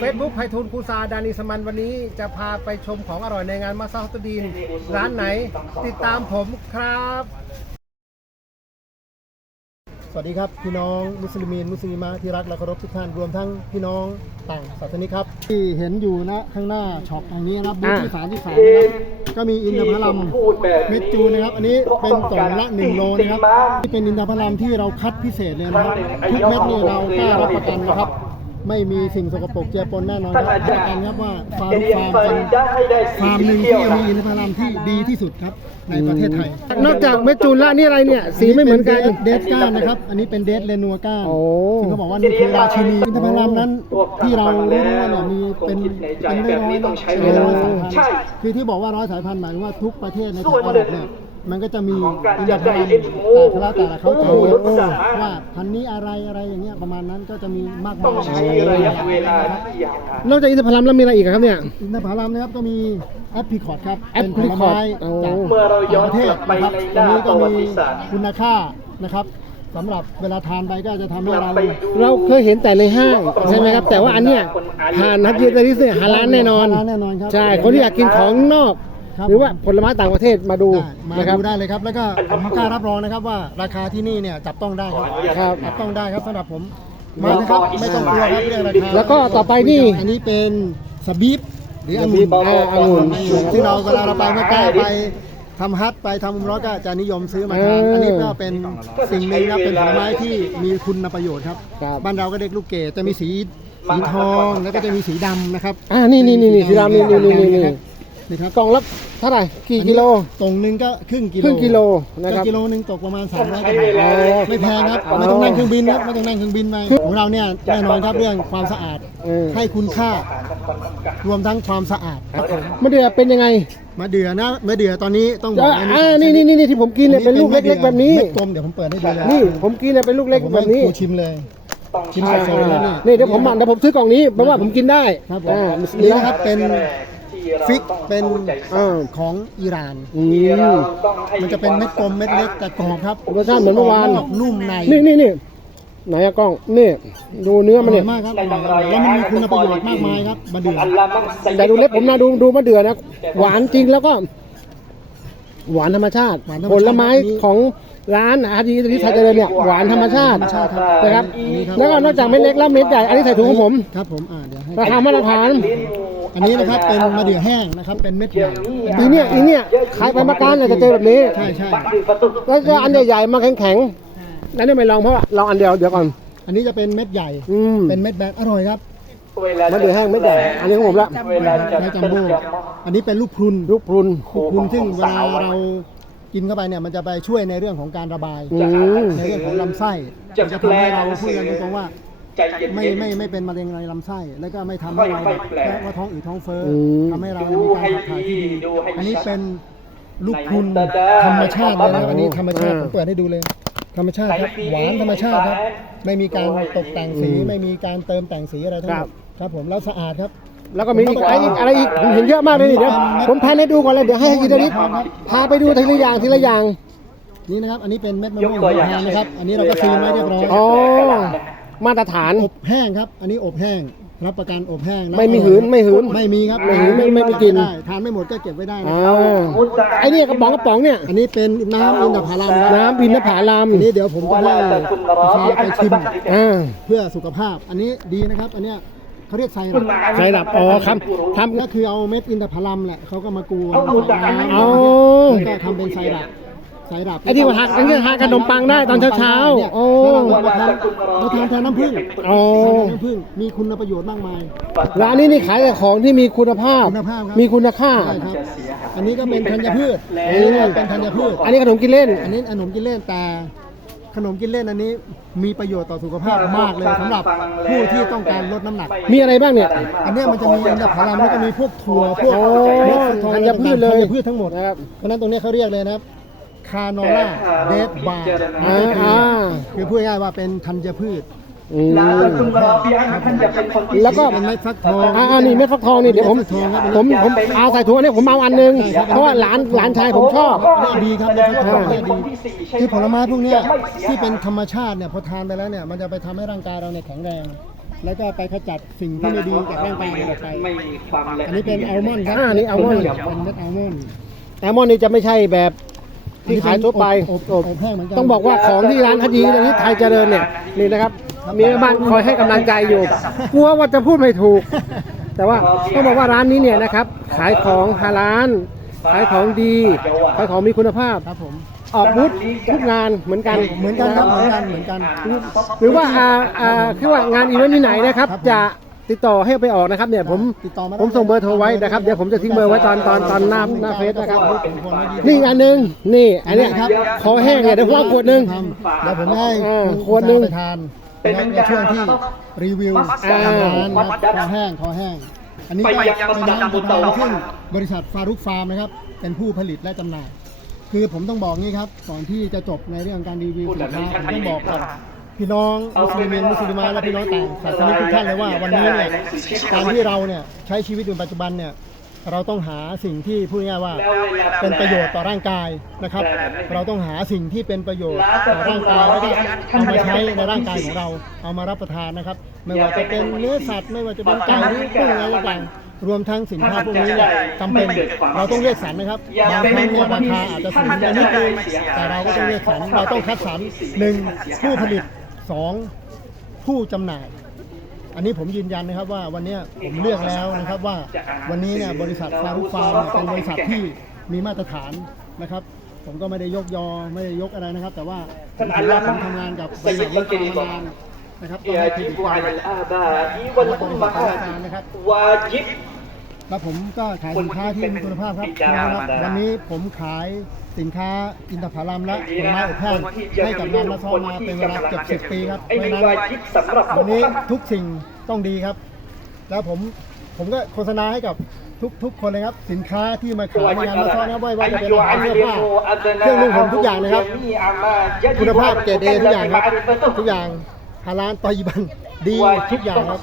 เฟซบุ๊กไพฑูรย์คูซาดานีสมันวันนี้จะพาไปชมของอร่อยในงานมาซาฮตดีน ร้านไหนติดตามผมครับ สวัสดีครับพี่น้องมุสลิมีนมุสลิมะที่รักและเคารพทุกท่านรวมทั้งพี่น้องต่างศาสนิกครับ ที่เห็นอยู่นะข้างหน้าช็อปแห่งนี้นะครับบูธที่สามที่สามนะครับก็มีอินทผลัมเม็ดจูนะครับ อันนี้เป็นกล่องละ1โลนะครับที่เป็นอินทผลัมที่เราคัดพิเศษเลยนะครับทุกเม็ดนี่เรากล้ารับประกันนะครับ ไม่มีสิ่งสกปรกเจือปนแน่นอนครับรับประกันครับว่าฟาร์มฟาร์มเป็นฟาร์มหนึ่งที่มีอินทผลัมที่ดีที่สุดครับในประเทศไทยนอกจากเม็ดจูนละนี่อะไรเนี่ย สีไม่เหมือนกัน เดทก้านนะครับ อันนี้เป็นเดทเลนัวก้านโอ้ ซึ่งเขาบอกว่านี่คือราชินีอินทผลัมนั้นที่เรารู้ว่าเนี่ยมีเป็นเป็นไม่ร้อยนะเป็นร้อยสายพันธุ์คือที่บอกว่าร้อยสายพันธุ์หมายถึงว่าทุกประเทศในแถบอาหรับเนี่ย มันก็จะมีอินทผลัมแต่ละแต่ละเขาจะรู้ว่าพันธุ์นี้อะไรอะไรอย่างเงี้ยประมาณนั้นก็จะมีมากมายใช้ระยะเวลาที่ยาวนานนอกจากอินทผลัมแล้วมีอะไรอีกครับเนี่ยอินทผลัมนะครับก็มีแอปพลิคอร์ดครับแอปเป็นพผลิลคอร์ดไม้โอ้จากเมื่อเราย้อนต่างประเทศกลับไปนะครับในตรงนี้ก็หน้าประวัมีติศาสตร์คุณค่านะครับสำหรับเวลาทานไปก็จะทำให้เราเราเคยเห็นแต่ในห้างใช่ไหมครับ แต่ว่าอันเนี้ยผ่านฮัจยิตลิสเนี่ยฮาลาลแน่นอนฮาลาลแน่นอนครับใช่คนที่อยากกินของนอก ครับหรือว่าผลไม้ต่างประเทศมาดูได้มานะครับ ดูได้เลยครับ แล้วก็ผมกล้ารับรองนะครับว่าราคาที่นี่เนี่ยจับต้องได้ครับครับ จับต้องได้ครับสำหรับผมมานะครับไม่ต้องกลัวครับเรื่องราคาแล้วก็ต่อไปนี่อันนี้เป็นสบีบหรือองุ่นอ่าองุ่นที่เราเวลาเราไปเมื่อกล้าไปทำฮัทไปทำอุมเร้อก็จะนิยมซื้อมาทานเอออัอันนี้ก็เป็นสิ่งหนึ่งนะเป็นผลไม้ที่มีคุณประโยชน์ครับครับ บ้านเราก็เรียกลูกเกดจะมีสีสีทองแล้วก็จะมีสีดำนะครับ อ่านี่นี่นี่นี่สีดำนี่นี่นี่นี่นี่ นี่ครับกล่องละเท่าไหร่กี่กิโลตรงหนึงก็ครึ่งกิโลครึ่งกิโลนะครับก็กิโลหนึงตกประมาณ300กว่าบาทอ๋อไม่แพงครับอ๋อไม่ต้องนั่งเครื่องบินครับไม่ต้องนั่งเครื่องบินไปของเราเนี่ยแน่นอนครับเรื่องความสะอาดเออให้คุณค่ารวมทั้งความสะอาดครับผมมะเดื่อเป็นยังไงมาเดือนะมาเดือตอนนี้ต้องบอกอ่าอ่านี่นี่นี่นี่ที่ผมกินเนี่ยเป็นลูกเล็ก ๆ แบบนี้ เม็ดกลมเดี๋ยวผมเปิดให้ดูเลยนี่ผมกินเนี่ยเป็นลูกเล็กผมแบบนี้ให้ครูชิมเลย ชิมอ่าสดๆเลยนี่ นี่เดี๋ยวผมหมั่นเดี๋ยวผมซื้อกล่องนี้เพราะว่าผมกินได้ครับผมอ่านี่นะครับเป็น ฟิกเป็นอ่าของอิหร่าน อืมมันจะเป็นเม็ดกลมเม็ดเล็กแต่กรอบครับรสชาติเหมือนเมื่อวาน กรอบนุ่มในนี่นี่นี่ไหนอะกล้องนี่ดูเนื้ออมันร่อเนี่ยยมากครับอร่อยแล้วมันมีคุณประโยชน์มากมายครับมาเดือแต่ดูเล็บผมนะดูดูมะเดื่อนะ หวานจริงแล้วก็หวานธรรมชาติหวานธรรมชาติ ผลไม้ของร้านอาดีที่ไทยเจริญเนี่ยหวานธรรมชาติใช่ครับนะครับอันนี้ครับ แล้วก็นอกจากเม็ดเล็กแล้วเม็ดใหญ่อันนี้ใส่ถุงของผม ครับผมอ่าเดี๋ยวให้ราคามาตรฐาน อันนี้นะครับเป็นมะเดื่อแห้งนะครับ เป็นเม็ดใหญ่อีเนี่ยอีเนี่ยขายไปมาการเนี่ยจะเจอแบบนี้ใช่ใช่แล้วก็อันใหญ่ๆมาแข็งๆแล้วนี่ไม่ลองเพราะว่าลองอันเดียวเดี๋ยวก่อน อันนี้จะเป็นเม็ดใหญ่อืมเป็นเม็ดแบนอร่อยครับมะเดื่อแห้งเม็ดใหญ่อันนี้ของผมละไม้จัมโบ้อันนี้เป็นลูกพรุนลูกพรุนลูกพรุนซึ่งเวลาเรากินเข้าไปเนี่ยมันจะไปช่วยในเรื่องของการระบายอืมในเรื่องของลำไส้มันจะทำให้เราพูดกันตรงๆว่า ไม่ไม่ไม่เป็นมะเร็งในลำไส้ แล้วก็ไม่ทำให้เราแบบแพ้ว่าท้องอืดท้องเฟ้ออมทำให้เรามีการขับถ่ายที่ดีอันนี้เป็นลูกพรุนธรรมชาติเลยนะครับอันนี้ธรรมชาติผมเปิดให้ดูเลย ธรรมชาติครับหวานธรรมชาติครับ ไม่มีการตกแต่งสีไม่มีการเติมแต่งสีอะไรทั้งหมดครับผมแล้วสะอาดครับ แล้วก็มีอีกอะไรอีกอะไรอีกผมเห็นเยอะมากเลยนี่เดี๋ยวผมพาให้ดูก่อนเลยเดี๋ยวให้ยีดนิดพาไปดูทีละอย่างทีละอย่าง นี่นะครับ อันนี้เป็นเม็ดมะม่วงหิมพานต์นะครับ อันนี้เราก็ซีลไว้เรียบร้อย อ๋อ มาตรฐาน อบแห้งครับ อันนี้อบแห้งรับประกันอบแห้งนะไม่มีหืนไม่หืนไม่มีครับไม่หืนไม่ไม่มีกลิ่นได้ทานไม่หมดก็เก็บไว้ได้นะอ่าไอ้เนี่ยกระป๋องกระป๋องเนี่ย อันนี้เป็นน้ำอินทผลัมครับน้ำบินนภารามอันนี้เดี๋ยวผมจะให้พาไปชิมอ่าเพื่อสุขภาพ อันนี้ดีนะครับ อันเนี้ยเขาเรียกไซรัปใส่ดับอ๋อครับทำ ก็คือเอาเม็ดอินทผลัมแหละเขาก็มากวนอ๋อแล้วก็ทำเป็นไซรัป ไซรัปไอ้ที่ว่าทานอันนี้ทานขนมปังได้ตอนเช้าๆเนี่ยโอ้แล้วเรามาทานเราทานแทนน้ำผึ้งโอ้ทานแทนน้ำผึ้งมีคุณประโยชน์มากมายร้านนี้นี่ขายแต่ของที่มีคุณภาพคุณภาพครับมีคุณค่าใช่ครับอันนี้ก็เป็นธัญพืชอันนี้ก็เป็นธัญพืช อันนี้ขนมกินเล่น อันนี้ขนมกินเล่นแต่ขนมกินเล่นอันนี้มีประโยชน์ต่อสุขภาพมากเลยสำหรับผู้ที่ต้องการลดน้ำหนัก มีอะไรบ้างเนี่ย อันเนี้ยมันจะมีอันดับพารามแล้วก็มีพวกถั่วพวกโอ้เม็ดฟักทองธัญพืชเลยธัญพืชทั้งหมดนะครับเพราะฉะนั้นตรงนี้เขาเรียกเลยนะครับ คาโนล่าเดฟบาร์อ่าอ่า คือพูดง่ายๆว่าเป็นธัญพืช อืมคุณรอเพียงท่านจะเป็นคนที่แล้วก็เป็นเม็ดฟักทอง อ่าอ่านี่เม็ดฟักทองนี่เดี๋ยวผมเม็ดฟักทองครับผมผมเอาใส่ถุงอันนี้ผมเอาอันหนึงใช่ครับเพราะว่าหลานหลานชายผมชอบเนี่ยดีครับเม็ดฟักทองเนี่ยคดีนที่สี่ใช่คือผลไม้พวกเนี้ยจะไม่เสียที่เป็นธรรมชาติเนี่ยพอทานไปแล้วเนี่ยมันจะไปทำให้ร่างกายเราเนี่ยแข็งแรง แล้วก็ไปขจัดสิ่งที่ไม่ดีจากร่างกายออกไป ไม่มีความละอันนี้เป็นอัลมอนด์ครับอ่านี่อัลมอนด์ เป็นเม็ดอัลมอนด์ แอลมอนด์นี่จะไม่ใช่แบบ ที่ขายทั่วไปอบอบอบแห้งเหมือนกันต้องบอกว่าของที่ร้านฮัจีในที่ไทยเจริญเนี่ยนี่นะครับ มีแม่บ้านคอยให้กำลังใจอยู่ กลัวว่าจะพูดไม่ถูก แต่ว่าต้องบอกว่าร้านนี้เนี่ยนะครับ ขายของฮาลาลขายของดี ขายของมีคุณภาพ ครับผมออกบูธทุกงานเหมือนกันเหมือนกันครับเหมือนกันเหมือนกัน หรือว่าอ่าอ่าคือว่างานอีเวนต์ที่ไหนนะครับ จะ ติดต่อให้ไปออกนะครับเนี่ยผมติดต่อมาได้ผมส่งเบอร์โทรไว้นะครับเดี๋ยวผมจะทิ้งเบอร์ไว้ตอนตอนตอนหน้าหน้าเฟซนะครับ เป็นคนไม่ดีนี่อีกอันหนึงนี่อันเนี้ยครับคอแห้งเนี่ยเดี๋ยวผมเอาขวดหนึงทำเดี๋ยวผมให้เออคุณขวดหนึ่งไปทานนะครับในช่วงที่รีวิวอ่าทางร้านนะครับคอแห้งคอแห้ง อันนี้ก็เป็นน้ำผลิตภัณฑ์ซึ่งบริษัทฟารุกฟาร์มนะครับ เป็นผู้ผลิตและจำหน่าย คือผมต้องบอกงี้ครับ ก่อนที่จะจบในเรื่องการรีวิวสินค้าผมต้องบอกกับ พี่น้องมุสลิมมุสลิมาและพี่น้องต่างศาสนิกทุกท่านเลยว่าวันนี้เนี่ยการที่เราเนี่ยใช้ชีวิตอยู่ปัจจุบันเนี่ยเราต้องหาสิ่งที่พูดง่ายว่าเป็นประโยชน์ต่อร่างกายนะครับ เราต้องหาสิ่งที่เป็นประโยชน์ต่อร่างกายแล้วก็เอามาใช้ในร่างกายของเรา เอามารับประทานนะครับ ไม่ว่าจะเป็นเนื้อสัตว์ไม่ว่าจะเป็นไก่หรือกุ้งอะไรต่างรวมทั้งสินค้าพวกนี้เนี่ยจำเป็นเราต้องเลือกสรรนะครับบางครั้งเนี่ยราคาอาจจะสูงไปนิดนึงแต่เราก็ต้องเลือกสรรเราต้องคัดสรรหนึ่งผู้ผลิต 2ผู้จำหน่าย อันนี้ผมยืนยันนะครับว่าวันนี้ผมเลือกแล้วนะครับว่าวันนี้เนี่ยบริษัทฟาร์มฟาร์มเป็นบริษัทที่มีมาตรฐานนะครับ ผมก็ไม่ได้ยกยอไม่ได้ยกอะไรนะครับ แต่ว่าผมถือว่าผมทำงานกับบริษัทนี้มานานนะครับต้องให้เครดิตความนะครับ wajib แล้วผมก็ขายสินค้าที่มีคุณภาพครับนะครับวันนี้ผมขายสินค้าอินทผลัมและผลไม้อบแห้งให้กับงานมาซ้อมมาเป็นเวลาเกือบสิบปีครับเพไอ้ราะฉะมีนั้นวาจิบสำหรับวันนี้ทุกสิ่งต้องดีครับ แล้วผมผมก็โฆษณาให้กับทุกทุกคนเลยครับสินค้าที่มาขายในงานมาซ้อนนะไม่ว่าจะเป็นอาหารเสื้อผ้าเครื่องนุ่งห่มทุกอย่างนะครับ คุณภาพเกรดเอทุกอย่างครับ ทุกอย่างฮาลานตอยิบันดีทุกอย่างครับ